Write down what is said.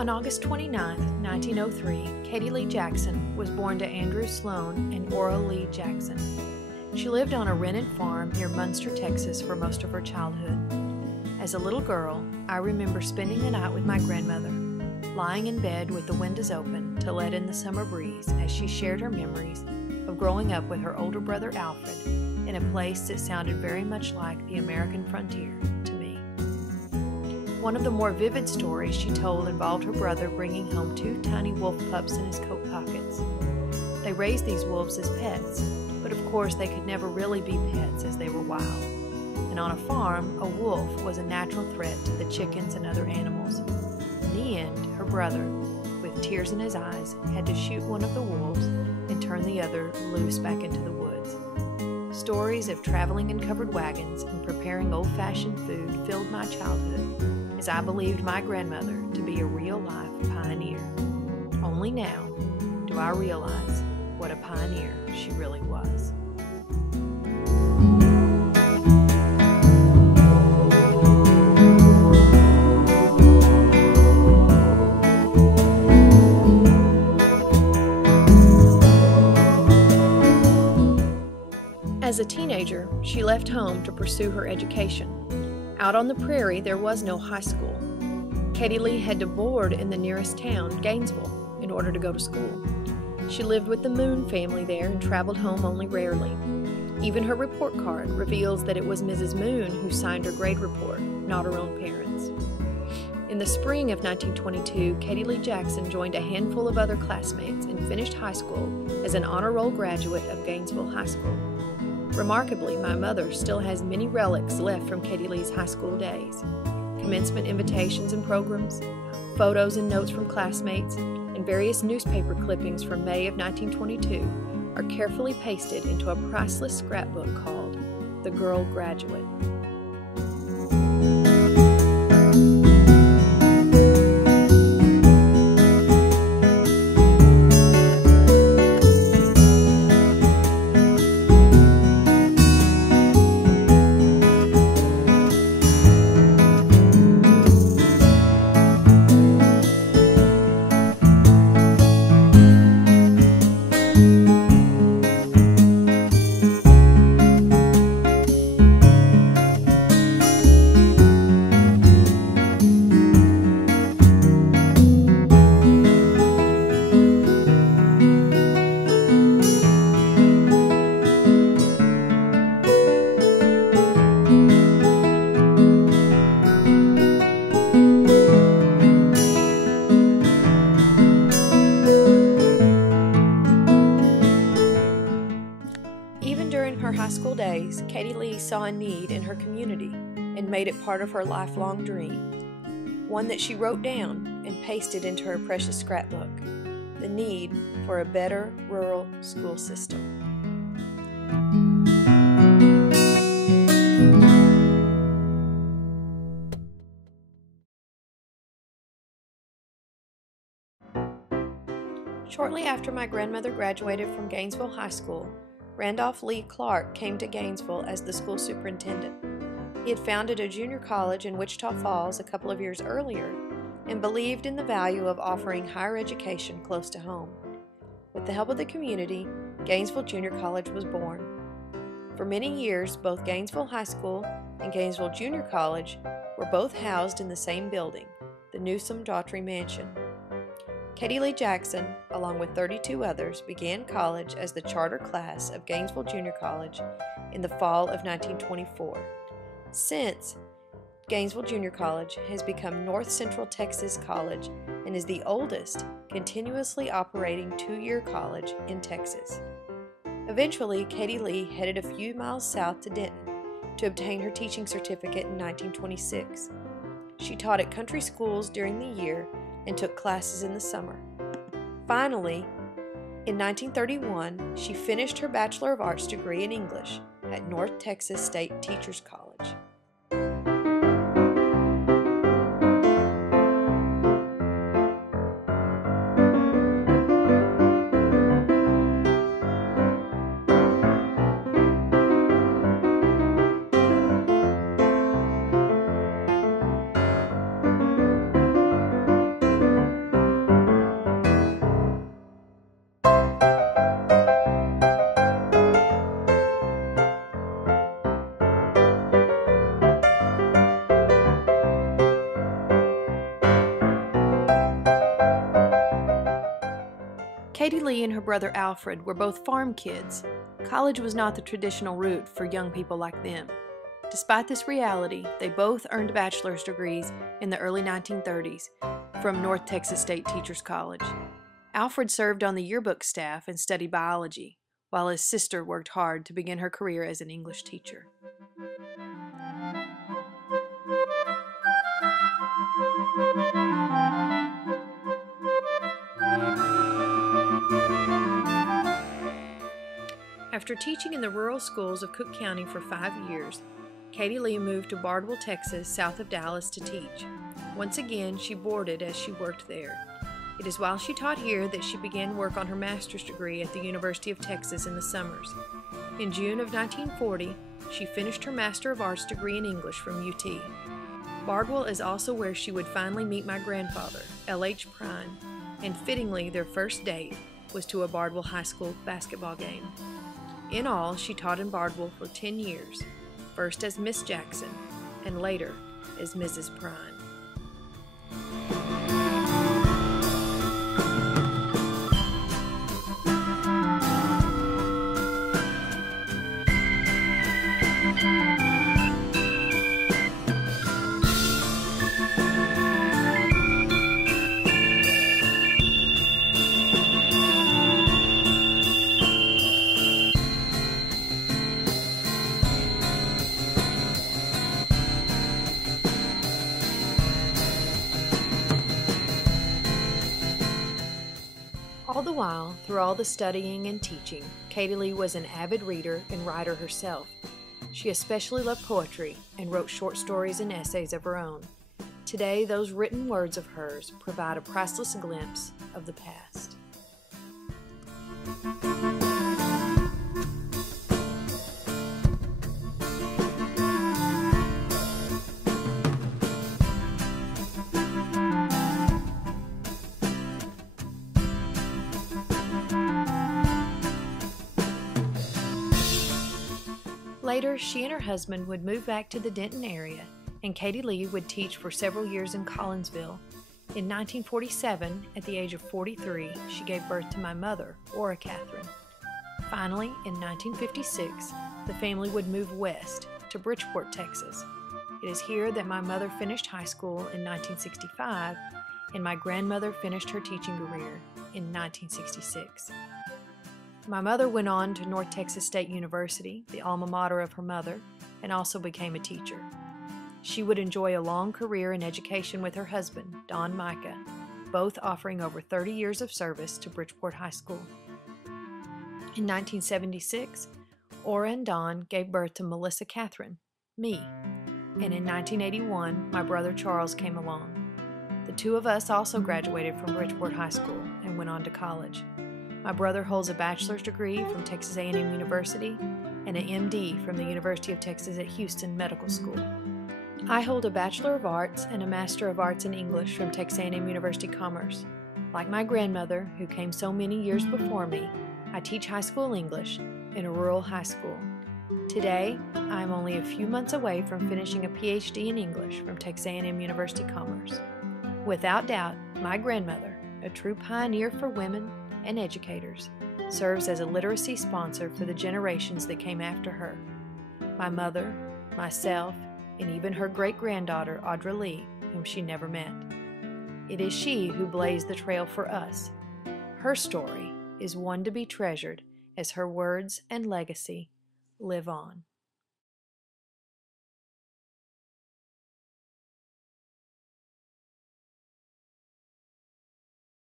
On August 29, 1903, Katie Lee Jackson was born to Andrew Sloan and Ora Lee Jackson. She lived on a rented farm near Munster, Texas for most of her childhood. As a little girl, I remember spending the night with my grandmother, lying in bed with the windows open to let in the summer breeze as she shared her memories of growing up with her older brother Alfred in a place that sounded very much like the American frontier to me. One of the more vivid stories she told involved her brother bringing home 2 tiny wolf pups in his coat pockets. They raised these wolves as pets, but of course they could never really be pets as they were wild. And on a farm, a wolf was a natural threat to the chickens and other animals. In the end, her brother, with tears in his eyes, had to shoot one of the wolves and turn the other loose back into the woods. Stories of traveling in covered wagons and preparing old-fashioned food filled my childhood, as I believed my grandmother to be a real-life pioneer. Only now do I realize what a pioneer she really was. As a teenager, she left home to pursue her education. Out on the prairie, there was no high school. Katie Lee had to board in the nearest town, Gainesville, in order to go to school. She lived with the Moon family there and traveled home only rarely. Even her report card reveals that it was Mrs. Moon who signed her grade report, not her own parents. In the spring of 1922, Katie Lee Jackson joined a handful of other classmates and finished high school as an honor roll graduate of Gainesville High School. Remarkably, my mother still has many relics left from Katie Lee's high school days. Commencement invitations and programs, photos and notes from classmates, and various newspaper clippings from May of 1922 are carefully pasted into a priceless scrapbook called The Girl Graduate. Days, Katie Lee saw a need in her community and made it part of her lifelong dream, one that she wrote down and pasted into her precious scrapbook: the need for a better rural school system. Shortly after my grandmother graduated from Gainesville High School, Randolph Lee Clark came to Gainesville as the school superintendent. He had founded a junior college in Wichita Falls a couple of years earlier and believed in the value of offering higher education close to home. With the help of the community, Gainesville Junior College was born. For many years, both Gainesville High School and Gainesville Junior College were both housed in the same building, the Newsom Daughtry Mansion. Katie Lee Jackson, along with 32 others, began college as the charter class of Gainesville Junior College in the fall of 1924. Since, Gainesville Junior College has become North Central Texas College and is the oldest continuously operating 2-year college in Texas. Eventually, Katie Lee headed a few miles south to Denton to obtain her teaching certificate in 1926. She taught at country schools during the year and took classes in the summer. Finally, in 1931, she finished her Bachelor of Arts degree in English at North Texas State Teachers College. Katie Lee and her brother Alfred were both farm kids. College was not the traditional route for young people like them. Despite this reality, they both earned bachelor's degrees in the early 1930s from North Texas State Teachers College. Alfred served on the yearbook staff and studied biology, while his sister worked hard to begin her career as an English teacher. After teaching in the rural schools of Cook County for 5 years, Katie Lee moved to Bardwell, Texas, south of Dallas to teach. Once again, she boarded as she worked there. It is while she taught here that she began work on her master's degree at the University of Texas in the summers. In June of 1940, she finished her Master of Arts degree in English from UT. Bardwell is also where she would finally meet my grandfather, L.H. Prine, and fittingly their first date was to a Bardwell High School basketball game. In all, she taught in Bardwell for 10 years, first as Miss Jackson and later as Mrs. Prine. All the while, through all the studying and teaching, Katie Lee was an avid reader and writer herself. She especially loved poetry and wrote short stories and essays of her own. Today, those written words of hers provide a priceless glimpse of the past. Later, she and her husband would move back to the Denton area, and Katie Lee would teach for several years in Collinsville. In 1947, at the age of 43, she gave birth to my mother, Ora Catherine. Finally, in 1956, the family would move west to Bridgeport, Texas. It is here that my mother finished high school in 1965, and my grandmother finished her teaching career in 1966. My mother went on to North Texas State University, the alma mater of her mother, and also became a teacher. She would enjoy a long career in education with her husband, Don Micah, both offering over 30 years of service to Bridgeport High School. In 1976, Ora and Don gave birth to Melissa Catherine, me, and in 1981, my brother Charles came along. The two of us also graduated from Bridgeport High School and went on to college. My brother holds a bachelor's degree from Texas A&M University and an MD from the University of Texas at Houston Medical School. I hold a Bachelor of Arts and a Master of Arts in English from Texas A&M University-Commerce. Like my grandmother, who came so many years before me, I teach high school English in a rural high school. Today, I am only a few months away from finishing a PhD in English from Texas A&M University-Commerce. Without doubt, my grandmother, a true pioneer for women and educators, serves as a literacy sponsor for the generations that came after her. My mother, myself, and even her great-granddaughter, Audra Lee, whom she never met. It is she who blazed the trail for us. Her story is one to be treasured as her words and legacy live on.